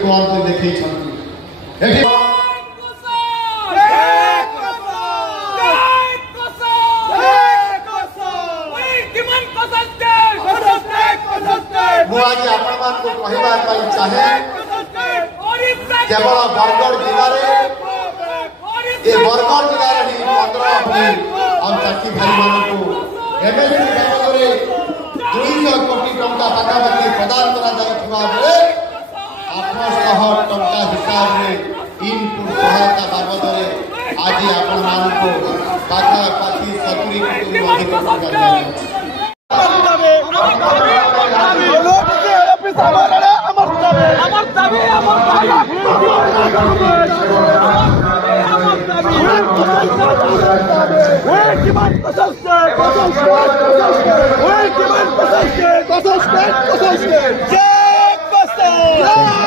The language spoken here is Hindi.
कुआंते देखै छथि एठी मुझे आपण मान को कहबा पई चाहे केवल बरगढ़ जिले में ये बरगढ़ जिले में ही 15 अप्रैल और चाषी भाई मान को एमएसपी बाबद 200 कोटी टंका पाखापाखि प्रदान करा जाइथिबा बेले 800 टंका हिसाब में इनपुट सहायता बाबद आज आपण मान को पाखापाखि 70 कोटी अधिक टंका दिया Wait,